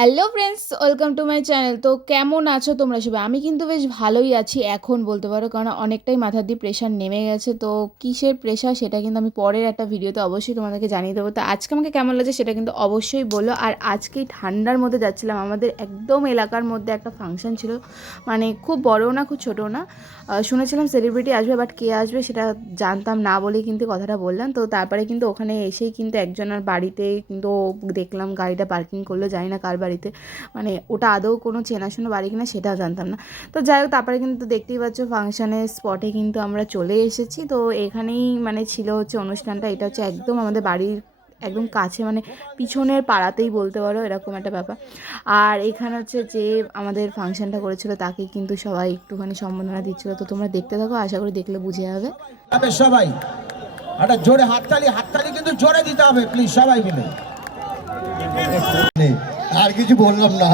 Hello friends welcome to my channel তো কেমন আছো তোমরা সবাই? আমি কিন্তু বেশ ভালোই আছি এখন বলতে পারো, কারণ অনেকটাই মাথার দিয়ে প্রেশার নেমে গেছে। তো কিসের প্রেশার সেটা কিন্তু আমি পরের একটা ভিডিওতে অবশ্যই তোমাদেরকে জানিয়ে দেবো। তো আজকে আমাকে কেমন লাগছে সেটা কিন্তু অবশ্যই বলো। আর আজকেই ঠান্ডার মধ্যে যাচ্ছিলাম, আমাদের একদম এলাকার মধ্যে একটা ফাংশন ছিল। মানে খুব বড়ও না, খুব ছোটও না। শুনেছিলাম সেলিব্রিটি আসবে বাট কে আসবে সেটা জানতাম না বলেই কিন্তু কথাটা বললাম। তো তারপরে কিন্তু ওখানে এসেই কিন্তু একজনের বাড়িতে কিন্তু দেখলাম গাড়িটা পার্কিং করল, জানি না কার বাড়িতে। মানে ওটা আদৌ কোনো চেনাশোনা বাড়ি কিনা সেটা জানতাম না। তো যাই হোক, তারপরে কিন্তু দেখতেই পাচ্ছ ফাংশানের স্পটে কিন্তু আমরা চলে এসেছি। তো এখানেই মানে ছিল হচ্ছে অনুষ্ঠানটা, এটা হচ্ছে একদম আমাদের বাড়ির একদম কাছে মানে পিছনের পাড়াতেই বলতে পারো এরকম একটা ব্যাপার। আর এখানে হচ্ছে যে আমাদের ফাংশনটা করেছিল তাকে কিন্তু সবাই একটুখানি সম্বোধনা দিচ্ছিল। তো তোমরা দেখতে থাকো আশা করি দেখলে বুঝে যাবে। সবাই। একটা জোরে হাততালি হাততালি কিন্তু জোরে দিতে হবে প্লিজ সবাই মিলে। আর কিছু বললাম না।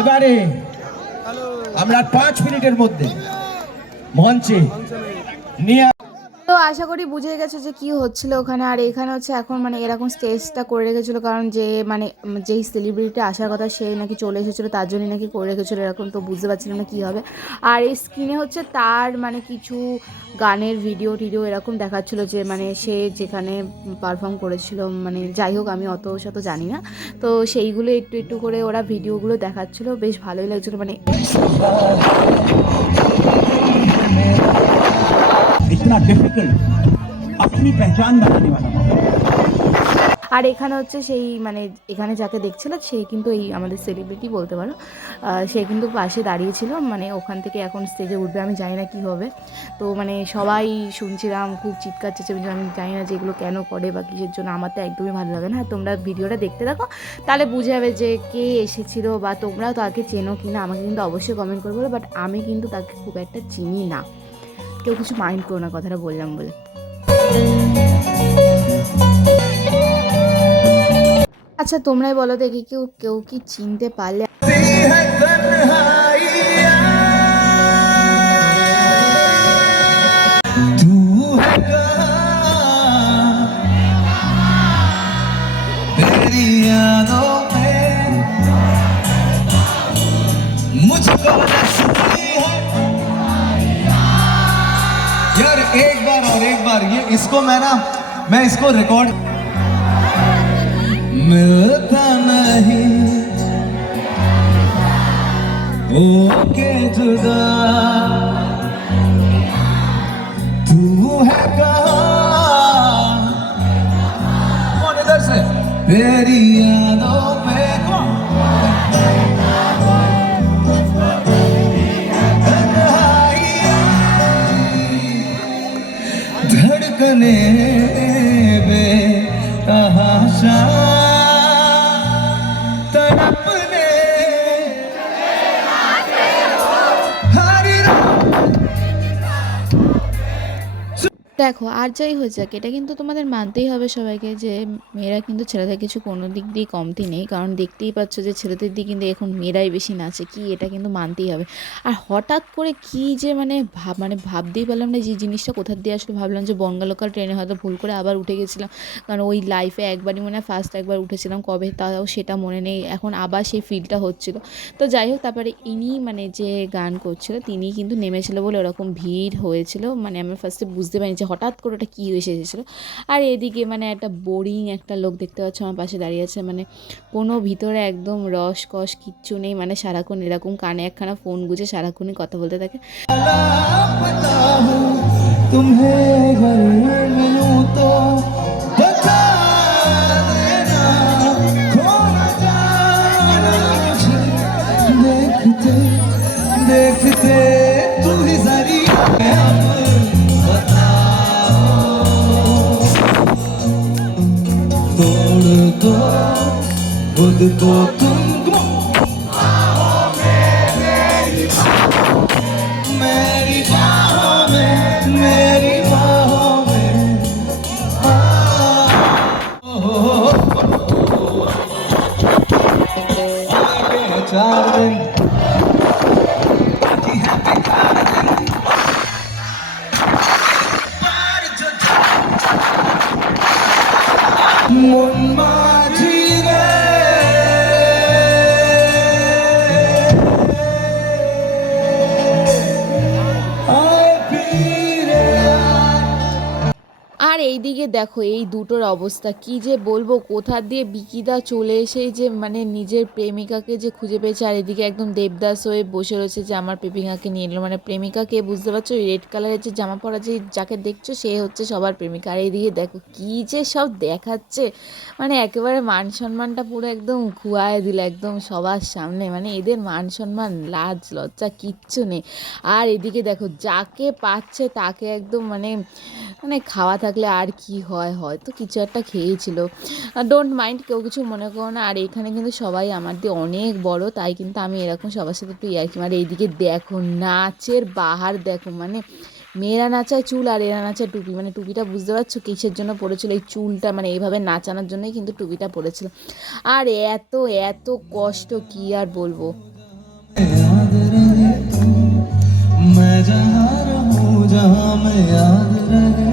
এবারে আমরা পাঁচ মিনিটের মধ্যে মঞ্চে নিয়ে তো আশা করি বুঝে গেছো যে কি হচ্ছিল ওখানে। আর এখানে হচ্ছে এখন মানে এরকম স্টেজটা করে রেখেছিলো, কারণ যে মানে যেই সেলিব্রিটি আসার কথা সে নাকি চলে এসেছিল, তার জন্যই নাকি করে রেখেছিলো, এরকম তো বুঝতে পারছিলাম না কী হবে। আর এই স্ক্রিনে হচ্ছে তার মানে কিছু গানের ভিডিও টিডিও এরকম দেখাচ্ছিলো যে মানে সে যেখানে পারফর্ম করেছিল মানে যাই হোক আমি অত শত জানি না। তো সেইগুলো একটু একটু করে ওরা ভিডিওগুলো দেখাচ্ছিলো, বেশ ভালোই লাগছিল। মানে इतना डिफिकल्ट अपनी पहचान बनाने वाला मौका আর এখানে হচ্ছে সেই মানে এখানে যাকে দেখছিল সে কিন্তু এই আমাদের সেলিব্রিটি বলতে পারো আহ, সে কিন্তু পাশে দাঁড়িয়েছিল মানে ওখান থেকে এখন স্টেজে উঠবে আমি জানি না কী হবে তো মানে সবাই শুনছিলাম খুব চিৎকার চেঁচামেচি আমি জানি না যে এগুলো কেন করে বা কিসের জন্য আমার তো একদমই ভালো লাগে না আর তোমরা ভিডিওটা দেখতে থাকো তাহলে বুঝে যাবে যে কে এসেছিলো বা তোমরা তাকে চেনো কি না আমাকে কিন্তু অবশ্যই কমেন্ট করে বলো বাট আমি কিন্তু তাকে খুব একটা চিনি না কেউ কিছু মাইন্ড করো না কথাটা বললাম বলে আচ্ছা তোমরাই বলো দেখি কেউ কেউ কি চিনতে পারলে Let's. बार, ये इसको मैं ना, मैं इसको रिकॉर्ड मिलता नहीं। ओके जुदा। तू है कहा? तेरी দেখো, আর যাই হয়ে যাক, এটা কিন্তু তোমাদের মানতেই হবে সবাইকে যে মেয়েরা কিন্তু ছেলেদের কিছু কোনো দিক দিয়ে কমতি নেই। কারণ দেখতেই পাচ্ছ যে ছেলেদের দিকে কিন্তু এখন মেয়েরাই বেশি নাচে, কি এটা কিন্তু মানতেই হবে। আর হঠাৎ করে কি যে মানে ভাব মানে ভাবতেই পারলাম না যে জিনিসটা কোথার দিয়ে আসলে। ভাবলাম যে বনগা লোকাল ট্রেনে হয়তো ভুল করে আবার উঠে গেছিলাম। কারণ ওই লাইফে একবারই মনে হয় ফার্স্ট একবার উঠেছিলাম, কবে তাও সেটা মনে নেই। এখন আবার সেই ফিলটা হচ্ছিল। তো যাই হোক, তারপরে ইনি মানে যে গান করছিল তিনি কিন্তু নেমেছিল বলে ওরকম ভিড় হয়েছিল। মানে আমি ফার্স্টে বুঝতে পারিনি যে হঠাৎ করে ওটা কী এসে এসেছিলো আর এদিকে মানে একটা বোরিং একটা লোক দেখতে পাচ্ছ আমার পাশে দাঁড়িয়ে আছে মানে কোনো ভিতরে একদম রস কস কিচ্ছু নেই মানে সারাক্ষণ এরকম কানে একখানা ফোন গুজে সারাক্ষণই কথা বলতে থাকে लापता हूँ तुम्हें अगर मिलूं तो ஒது போக்கும் আর এইদিকে দেখো এই দুটোর অবস্থা। কি যে বলব, কোথা দিয়ে বিকিদা চলে এসে যে মানে নিজের প্রেমিকাকে যে খুঁজে পেয়েছে, আর এদিকে একদম দেবদাস হয়ে বসে রয়েছে যে আমার প্রেমিকাকে নিয়ে এলো। মানে প্রেমিকাকে বুঝতে পারছ? রেড কালারের যে জামা পরা যে যাকে দেখছ, সে হচ্ছে সবার প্রেমিকা। আর এইদিকে দেখো কি যে সব দেখাচ্ছে। মানে একেবারে মান সম্মানটা পুরো একদম খুয়ায় দিল একদম সবার সামনে। মানে এদের মান সম্মান, লাজ, লজ্জা কিচ্ছু নেই। আর এদিকে দেখো, যাকে পাচ্ছে তাকে একদম মানে মানে খাওয়া থাকলে আর কি হয় হয়তো কিছু একটা খেয়েছিল ডোন্ট মাইন্ড কেউ কিছু মনে করো না আর এখানে কিন্তু সবাই আমার দিয়ে অনেক বড় তাই কিন্তু আমি এরকম সবার সাথে একটু ইয়ার্কি আর এইদিকে দেখো নাচের বাহার দেখো মানে মেয়েরা নাচায় চুল আর এরা নাচায় টুপি মানে টুপিটা বুঝতে পারছো কিসের জন্য পড়েছিল এই চুলটা মানে এইভাবে নাচানোর জন্যই কিন্তু টুপিটা পড়েছিল আর এত এত কষ্ট কি আর বলবো याद रहे तू मैं जहाँ रहूँ जहाँ मैं याद रहे तू ऐ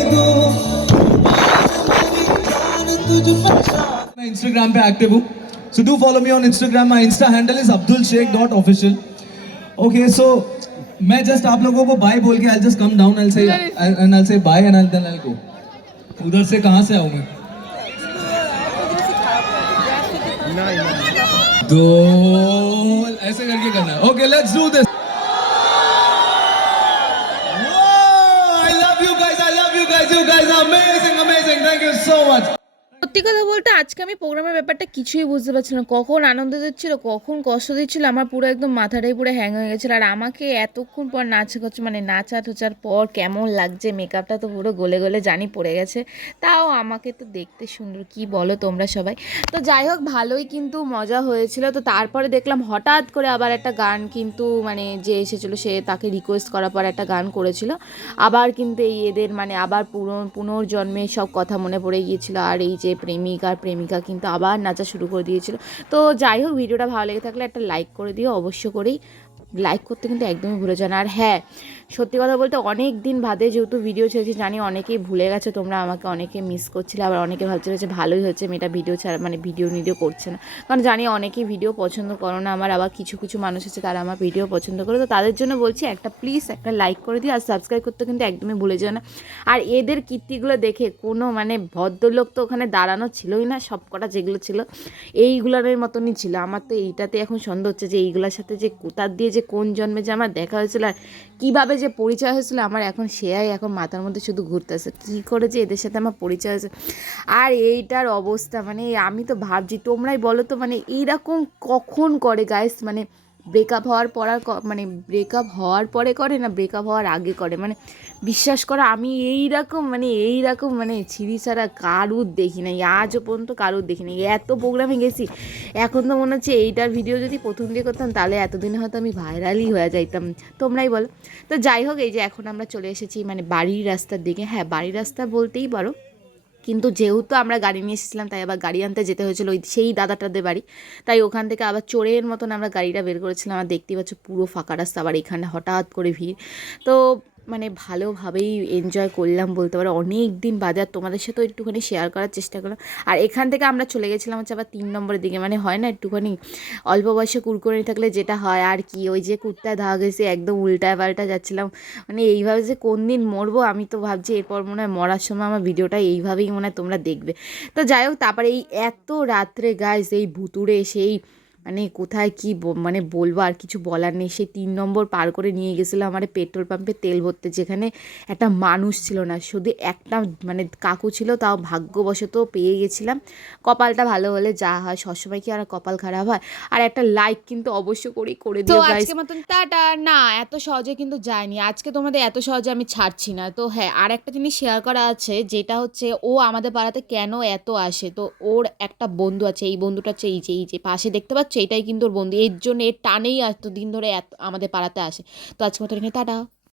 मैं इंस्टाग्राम पे एक्टिव हूँ। So do follow me on Instagram my insta handle is Abdul Shaikh dot official okay so मैं जस्ट आप लोगों को बाय बोल के I just come down I से एंड आई से बाय एंड आई गो उधर से कहाँ से आऊँ मैं? दो ऐसे करके करना ओके लेट्स डू दिस সত্যি কথা বলতে আজকে আমি প্রোগ্রামের ব্যাপারটা কিছুই বুঝতে পারছিলাম না। কখন আনন্দ দিচ্ছিল, কখন কষ্ট দিচ্ছিল, আমার পুরো একদম মাথাটাই পুরো হ্যাং হয়ে গেছিল। আর আমাকে এতক্ষণ পর নাচ করছে মানে নাচা টোচার পর কেমন লাগছে মেকআপটা তো পুরো গলে গলে জানি পড়ে গেছে। তাও আমাকে তো দেখতে সুন্দর, কি বলো তোমরা সবাই? তো যাই হোক, ভালোই কিন্তু মজা হয়েছিল। তো তারপরে দেখলাম হঠাৎ করে আবার একটা গান কিন্তু মানে যে এসেছিল, সে তাকে রিকোয়েস্ট করার পর একটা গান করেছিল। আবার কিন্তু এই এদের মানে আবার পুরো পুনর্জন্মে সব কথা মনে পড়ে গিয়েছিল। আর এই যে প্রেমিক আর প্রেমিকা কিন্তু আবার নাচা শুরু করে দিয়েছিল। তো যাই হোক, ভিডিওটা ভালো লেগে থাকলে একটা লাইক করে দিও। অবশ্য করেই লাইক করতে কিন্তু একদমই ভুলে যান আর হ্যাঁ সত্যি কথা বলতে অনেক দিন বাদে যেহেতু ভিডিও ছেড়েছি, জানি অনেকেই ভুলে গেছে, তোমরা আমাকে অনেকে মিস করছিলে, আবার অনেকে ভাবছিলে যে ভালোই হচ্ছে মেয়েটা ভিডিও ছাড়া মানে ভিডিও ভিডিও করছে না। কারণ জানি অনেকেই ভিডিও পছন্দ করো না, আমার আবার কিছু কিছু মানুষ আছে তারা আমার ভিডিও পছন্দ করে, তো তাদের জন্য বলছি একটা প্লিজ একটা লাইক করে দিও, আর সাবস্ক্রাইব করতে কিন্তু একদমই ভুলে যেও না। আর এদের কীর্তিগুলো দেখে কোনো মানে ভদ্রলোক তো ওখানে দাঁড়ানো ছিলই না সব কটা যেগুলো ছিল এইগুলোর মতনই ছিল। আমার তো এইটাতে এখন সন্দেহ হচ্ছে যে এইগুলোর সাথে যে কোথার দিয়ে যে কোন জন্মে যে আমার দেখা হয়েছিল, আর কীভাবে যে পরিচয় হয়েছিল আমার এখন সেয়াই এখন মাথার মধ্যে শুধু ঘুরতেছে। কী করে যে এদের সাথে আমার পরিচয় হয়েছে। আর এইটার অবস্থা মানে আমি তো ভাবছি, তোমরাই বলো তো মানে এইরকম কখন করে গাইস মানে ব্রেকআপ হওয়ার পর আর মানে ব্রেকআপ হওয়ার পরে করে না ব্রেকআপ হওয়ার আগে করে? মানে বিশ্বাস করো, আমি এই রকম মানে এই রকম মানে ছিঁড়ি ছাড়া কারুর দেখি নাই, আজও পর্যন্ত কারুর দেখি না এত প্রোগ্রামে গেছি, এখন তো মনে হচ্ছে এইটার ভিডিও যদি প্রথম দিয়ে করতাম, তাহলে এতদিনে হয়তো আমি ভাইরালই হয়ে যাইতাম। তোমরাই বলো। তো যাই হোক, এই যে এখন আমরা চলে এসেছি মানে বাড়ির রাস্তার দিকে। হ্যাঁ বাড়ির রাস্তা বলতেই পারো কিন্তু যেহেতু আমরা গাড়ি নিয়ে এসেছিলাম, তাই আবার গাড়ি আনতে যেতে হয়েছিল ওই সেই দাদাটাদের বাড়ি। তাই ওখান থেকে আবার চোরের মতন আমরা গাড়িটা বের করেছিলাম। আর দেখতেই পাচ্ছ পুরো ফাঁকা রাস্তা, আবার এখানে হঠাৎ করে ভিড়। তো মানে ভালোভাবেই এনজয় করলাম বলতে পারো। অনেক দিন বাজার তোমাদের সাথেও একটুখানি শেয়ার করার চেষ্টা করলাম। আর এখান থেকে আমরা চলে গেছিলাম হচ্ছে আবার তিন নম্বরের দিকে। মানে হয় না একটুখানি অল্প বয়সে কুরকুরি থাকলে যেটা হয়, আর কি ওই যে কুর্তা ধাওয়া গেছে একদম উল্টায় পাল্টা যাচ্ছিলাম। মানে এইভাবে যে কোন দিন মরবো আমি তো ভাবছি, এরপর মনে হয় মরার সময় আমার ভিডিওটা এইভাবেই মনে হয় তোমরা দেখবে। তো যাই হোক, তারপরে এই এত রাত্রে গাইস এই ভুতুড়ে সেই মানে কোথায় কি মানে বলব আর কিছু বলার নেই। সেই তিন নম্বর পার করে নিয়ে গেছিল আমার পেট্রোল পাম্পে তেল ভরতে যেখানে একটা মানুষ ছিল না। শুধু একটা মানে কাকু ছিল তাও ভাগ্যবশত পেয়ে গেছিলাম। কপালটা ভালো হলে যা হয় সবসময় কি আর কপাল খারাপ হয়? আর একটা লাইক কিন্তু অবশ্য করেই করে দিও আজকে মতন টাটা। না এত সহজে কিন্তু যায়নি। আজকে তোমাদের এত সহজে আমি ছাড়ছি না। তো হ্যাঁ আর একটা জিনিস শেয়ার করা আছে যেটা হচ্ছে ও আমাদের পাড়াতে কেন এত আসে? তো ওর একটা বন্ধু আছে এই বন্ধুটা হচ্ছে এই যে এই যে পাশে দেখতে পাচ্ছ? এটাই কিন্তু ওর বন্ধু। এর জন্য এর টানেই এতদিন ধরে এত, আমাদের পাড়াতে আসে। তো আজকে মতো এখানে, টাটা।